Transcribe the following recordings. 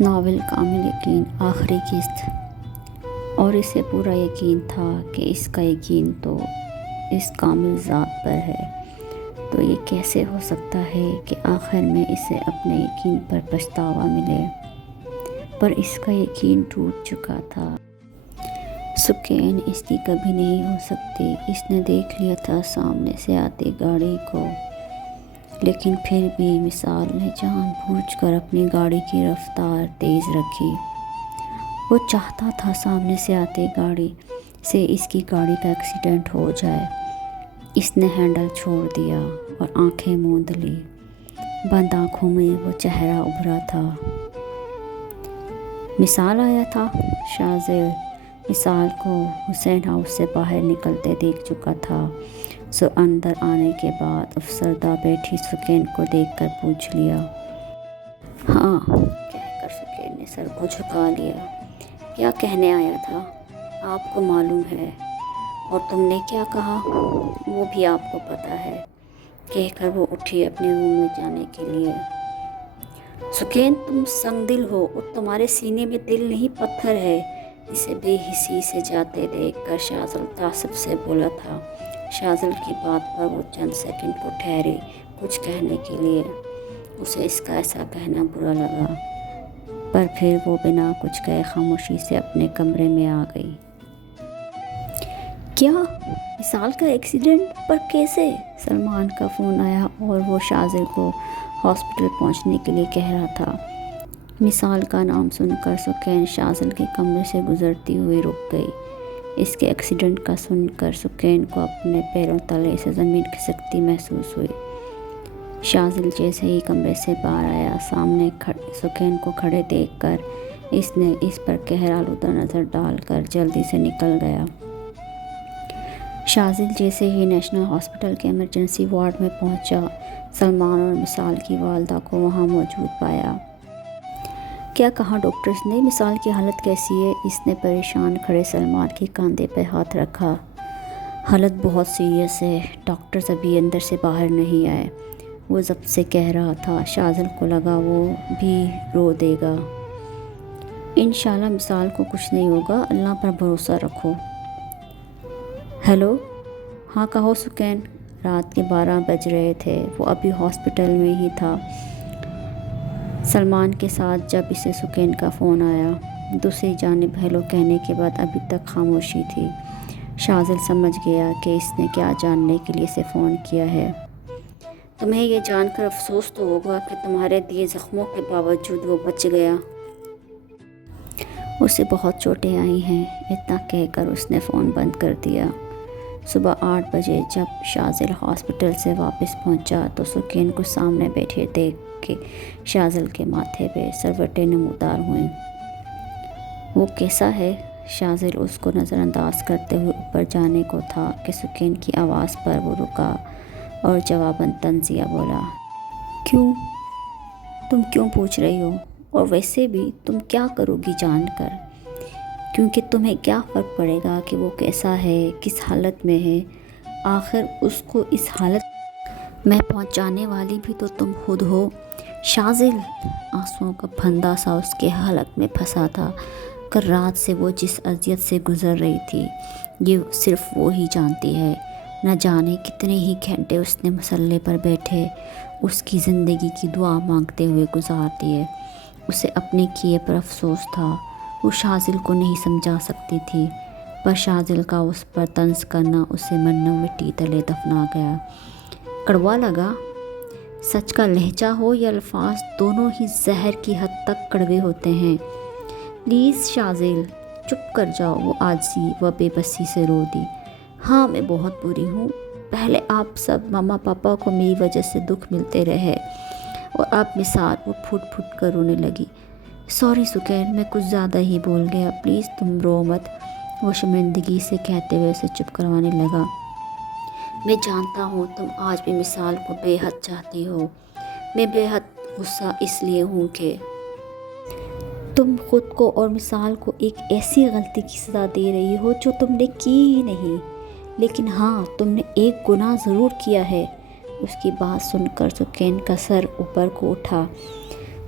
Novel کامل یقین آخری قسط، اور اسے پورا یقین تھا کہ اس کا یقین تو اس کامل ذات پر ہے، تو یہ کیسے ہو سکتا ہے کہ آخر میں اسے اپنے یقین پر پچھتاوا ملے؟ پر اس کا یقین ٹوٹ چکا تھا۔ سکین اس کی کبھی نہیں ہو سکتی۔ اس نے دیکھ لیا تھا سامنے سے آتی گاڑی کو، لیکن پھر بھی مثال نے جان بوجھ کر اپنی گاڑی کی رفتار تیز رکھی۔ وہ چاہتا تھا سامنے سے آتی گاڑی سے اس کی گاڑی کا ایکسیڈنٹ ہو جائے۔ اس نے ہینڈل چھوڑ دیا اور آنکھیں موند لی۔ بند آنکھوں میں وہ چہرہ ابھرا تھا۔ مثال آیا تھا۔ شاذل مثال کو حسین ہاؤس سے باہر نکلتے دیکھ چکا تھا، سو اندر آنے کے بعد افسردہ بیٹھی سکین کو دیکھ کر پوچھ لیا۔ ہاں کہہ کر سکین نے سر کو جھکا لیا۔ کیا کہنے آیا تھا؟ آپ کو معلوم ہے۔ اور تم نے کیا کہا؟ وہ بھی آپ کو پتا ہے، کہہ کر وہ اٹھی اپنے روم میں جانے کے لیے۔ سکین تم سنگ دل ہو اور تمہارے سینے میں دل نہیں پتھر ہے، اسے بے حسی سے جاتے دیکھ کر شاذل تعصب سے بولا تھا۔ شاذل کی بات پر وہ چند سیکنڈ کو ٹھہری کچھ کہنے کے لیے۔ اسے اس کا ایسا کہنا برا لگا، پر پھر وہ بنا کچھ کہے خاموشی سے اپنے کمرے میں آ گئی۔ کیا مثال کا ایکسیڈنٹ؟ پر کیسے؟ سلمان کا فون آیا اور وہ شاذل کو ہاسپٹل پہنچنے کے لیے کہہ رہا تھا۔ مثال کا نام سن کر سکین شاذل کے کمرے سے گزرتی ہوئی رک گئی۔ اس کے ایکسیڈنٹ کا سن کر سکین کو اپنے پیروں تلے سے زمین کھسکتی محسوس ہوئی۔ شاذل جیسے ہی کمرے سے باہر آیا، سامنے سکین کو کھڑے دیکھ کر اس نے اس پر قہرآلودہ نظر ڈال کر جلدی سے نکل گیا۔ شاذل جیسے ہی نیشنل ہاسپٹل کے ایمرجنسی وارڈ میں پہنچا، سلمان اور مثال کی والدہ کو وہاں موجود پایا۔ کیا کہا ڈاکٹرز نے؟ مثال کی حالت کیسی ہے؟ اس نے پریشان کھڑے سلمان کے کاندھے پہ ہاتھ رکھا۔ حالت بہت سیریس ہے، ڈاکٹرز ابھی اندر سے باہر نہیں آئے، وہ ضبط سے کہہ رہا تھا۔ شاذل کو لگا وہ بھی رو دے گا۔ انشاءاللہ مثال کو کچھ نہیں ہوگا، اللہ پر بھروسہ رکھو۔ ہیلو، ہاں کہو سکین۔ رات کے 12 بج رہے تھے، وہ ابھی ہاسپٹل میں ہی تھا سلمان کے ساتھ جب اسے سکین کا فون آیا۔ دوسری جانب ہیلو کہنے کے بعد ابھی تک خاموشی تھی۔ شاذل سمجھ گیا کہ اس نے کیا جاننے کے لیے اسے فون کیا ہے۔ تمہیں یہ جان کر افسوس تو ہوگا کہ تمہارے دیے زخموں کے باوجود وہ بچ گیا۔ اسے بہت چوٹیں آئی ہیں، اتنا کہہ کر اس نے فون بند کر دیا۔ صبح 8 بجے جب شاذل ہاسپٹل سے واپس پہنچا تو سکین کو سامنے بیٹھے دیکھ کے شاذل کے ماتھے پہ سروٹیں نمودار ہوئیں۔ وہ کیسا ہے؟ شاذل اس کو نظر انداز کرتے ہوئے اوپر جانے کو تھا کہ سکین کی آواز پر وہ رکا اور جواباً طنزیہ بولا۔ کیوں؟ تم کیوں پوچھ رہی ہو؟ اور ویسے بھی تم کیا کرو گی جان کر؟ کیونکہ تمہیں کیا فرق پڑے گا کہ وہ کیسا ہے، کس حالت میں ہے؟ آخر اس کو اس حالت میں پہنچانے والی بھی تو تم خود ہو۔ شاذل آنسوؤں کا پھندا سا اس کے حلق میں پھنسا تھا۔ کل رات سے وہ جس اذیت سے گزر رہی تھی، یہ صرف وہ ہی جانتی ہے۔ نہ جانے کتنے ہی گھنٹے اس نے مسلح پر بیٹھے اس کی زندگی کی دعا مانگتے ہوئے گزار دیے۔ اسے اپنے کیے پر افسوس تھا۔ وہ شاذل کو نہیں سمجھا سکتی تھی، پر شاذل کا اس پر طنز کرنا اسے مرنا مٹی تلے دفنا گیا۔ کڑوا لگا؟ سچ کا لہجہ ہو یا الفاظ، دونوں ہی زہر کی حد تک کڑوے ہوتے ہیں۔ پلیز شاذل چپ کر جاؤ، وہ عاجزی و بے بسی سے رو دی۔ ہاں میں بہت بری ہوں، پہلے آپ سب ماما پاپا کو میری وجہ سے دکھ ملتے رہے، اور اب مثال، وہ پھٹ پھٹ کر رونے لگی۔ سوری سکین، میں کچھ زیادہ ہی بول گیا، پلیز تم رو مت، وہ شرمندگی سے کہتے ہوئے اسے چپ کروانے لگا۔ میں جانتا ہوں تم آج بھی مثال کو بے حد چاہتی ہو۔ میں بے حد غصہ اس لیے ہوں کہ تم خود کو اور مثال کو ایک ایسی غلطی کی سزا دے رہی ہو جو تم نے کی ہی نہیں، لیکن ہاں تم نے ایک گناہ ضرور کیا ہے۔ اس کی بات سن کر سکین کا سر اوپر کو اٹھا۔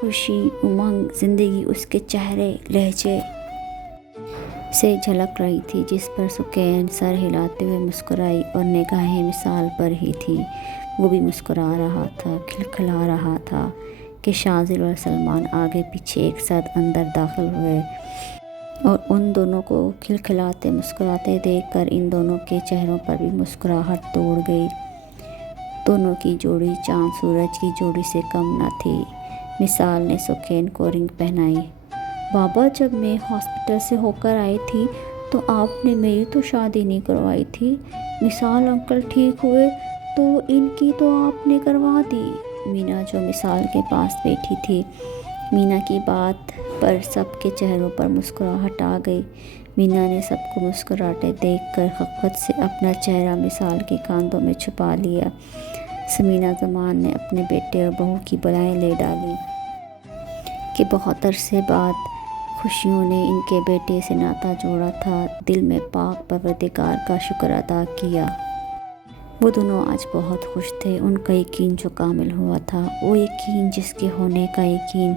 خوشی، امنگ، زندگی اس کے چہرے لہجے سے جھلک رہی تھی، جس پر سکین سر ہلاتے ہوئے مسکرائی اور نگاہیں وصال پر ہی تھی۔ وہ بھی مسکرا رہا تھا، کھلکھلا رہا تھا کہ شاذل اور سلمان آگے پیچھے ایک ساتھ اندر داخل ہوئے اور ان دونوں کو کھلکھلاتے مسکراتے دیکھ کر ان دونوں کے چہروں پر بھی مسکراہٹ دوڑ گئی۔ دونوں کی جوڑی چاند سورج کی جوڑی سے کم نہ تھی۔ وصال نے سکین کو رنگ پہنائی۔ بابا، جب میں ہاسپٹل سے ہو کر آئی تھی تو آپ نے میری تو شادی نہیں کروائی تھی۔ وصال انکل ٹھیک ہوئے تو ان کی تو آپ نے کروا دی۔ مینا جو وصال کے پاس بیٹھی تھی، مینا کی بات پر سب کے چہروں پر مسکراہٹ آ گئی۔ مینا نے سب کو مسکراتے دیکھ کر خفت سے اپنا چہرہ وصال کے کاندھوں میں چھپا لیا۔ سمینا زمان نے اپنے بیٹے اور بہو کی بلائیں لے ڈالی کہ بہت عرصے بعد خوشیوں نے ان کے بیٹے سے ناتا جوڑا تھا۔ دل میں پاک پروردگار کا شکر ادا کیا۔ وہ دونوں آج بہت خوش تھے۔ ان کا یقین جو کامل ہوا تھا، وہ یقین جس کے ہونے کا یقین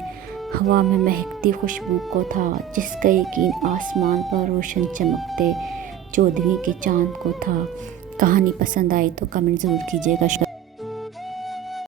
ہوا میں مہکتی خوشبو کو تھا، جس کا یقین آسمان پر روشن چمکتے 14ویں کے چاند کو تھا۔ کہانی پسند آئی تو کمنٹ ضرور کیجیے گا۔